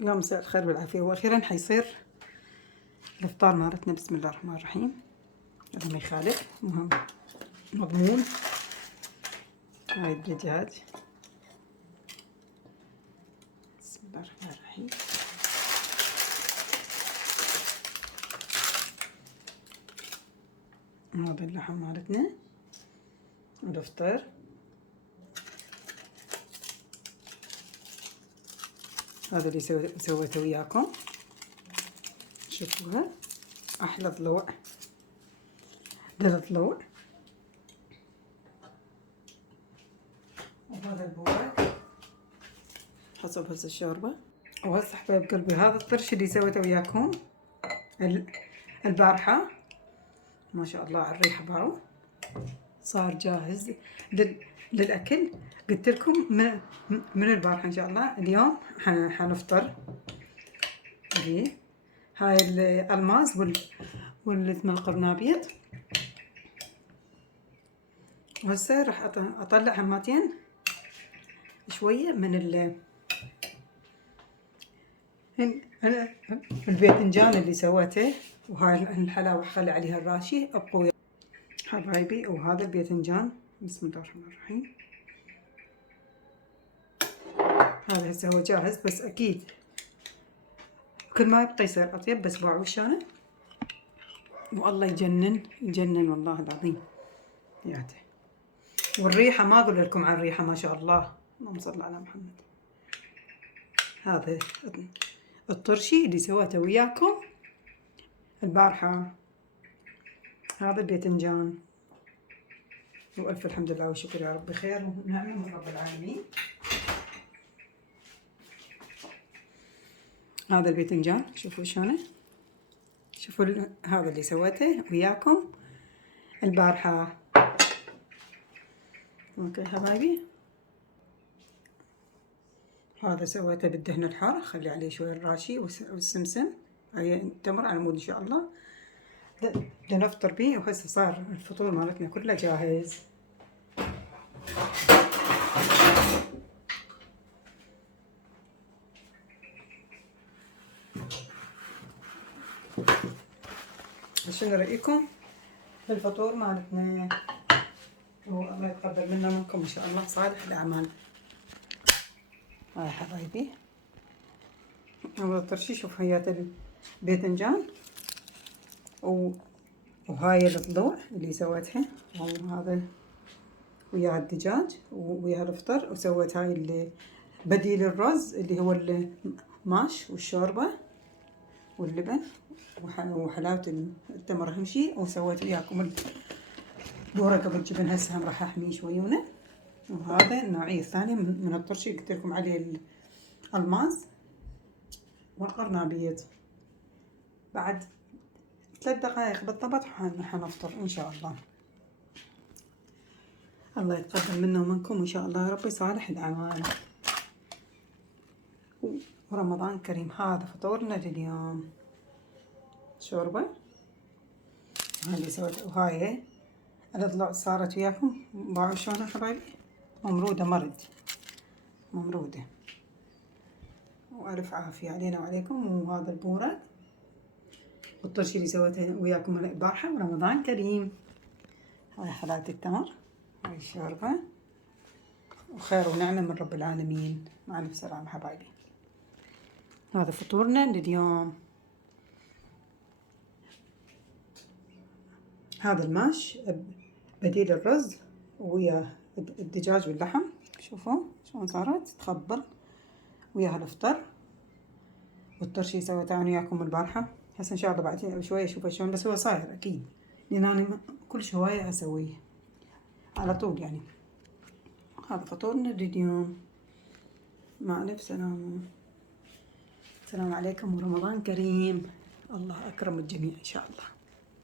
يا مساء الخير والعافية. وأخيرا حيصير الإفطار مالتنا. بسم الله الرحمن الرحيم. هذا ما يخالف، مهم مضمون. هاي الدجاج، بسم الله الرحمن الرحيم. هذا اللحم مالتنا الإفطار. هذا اللي سويته وياكم، شوفوها أحلى ضلوع للضلوع. وهذا البورك حسب هسه الشوربة. وهسه حبايب قلبي هذا الطرش اللي سويته وياكم البارحة، ما شاء الله على الريحة باعوا، صار جاهز للأكل. قلت لكم من البارحة إن شاء الله اليوم حنفطر به. هاي الألماس والاسم القرنابيط. وهسه راح أطلع هماتين شوية من الباذنجان اللي سويته، وهاي الحلاوة خلي عليها الراشي ابقوا حبايبي. وهذا الباذنجان، بسم الله الرحمن الرحيم. هذا هسه هو جاهز، بس اكيد كل ما يبقى يصير اطيب. بس باعوا شلونه، والله يجنن يجنن والله العظيم ياته. والريحة ما اقول لكم عن الريحة، ما شاء الله، اللهم صل على محمد. هذا الطرشي اللي سويته وياكم البارحة. هذا الباذنجان، وألف الحمد لله والشكر يا رب بخير ونعمة من رب العالمين. هذا الباذنجان شوفوا شلونه، شوفوا هذا اللي سويته وياكم البارحة. اوكي حبايبي، هذا سويته بالدهن الحار، خلي عليه شوي الراشي والسمسم. هاي تمر على مود ان شاء الله لنفطر به. وهسه صار الفطور مالتنا كله جاهز. شنو رأيكم بالفطور مالتنا؟ والله يتقبل منا ومنكم ان شاء الله صالح الاعمال. هاي حبايبي هذا الطرشي، شوف هيات الباذنجان وهاي الضلوع اللي سويتها، وهذا ويا الدجاج ويا الفطر. وسويت هاي اللي بديل الرز اللي هو الماش والشوربة واللبن وحلاوة التمر أهم شي. وسويت وياكم البورقة بالجبن، هسه هم راح أحميه شويونة. وهذا النوعية الثانية من الطرشي اللي قلت لكم عليه الألماس والقرنابيط. بعد 3 دقائق بالضبط حنفطر إن شاء الله. الله يتقبل منا ومنكم إن شاء الله يا ربي صالح الأعمال. ورمضان كريم. هذا فطورنا لليوم، شوربة هاي اللي سويت. وهاي الأضلاع صارت وياكم، باعوا شلونها حبايبي، ممرودة مرد ممرودة. وألف عافية علينا وعليكم. وهذا البورق والطرشي اللي سويته وياكم البارحة. ورمضان كريم. هاي حلاوة التمر، هاي الشوربة، وخير ونعمة من رب العالمين. مع ألف سلامة حبايبي. هذا فطورنا لليوم. هذا الماش بديل الرز ويا الدجاج واللحم. شوفوا شلون صارت تخبل وياها الافطر. والطرشي سويته انا وياكم البارحة. هسه ان شاء الله بعد شوية اشوفه شلون، بس هو صاير اكيد لان انا كل شوية اسويه على طول يعني. هذا فطورنا لليوم. مع الف سلامة. السلام عليكم ورمضان كريم. الله اكرم الجميع ان شاء الله.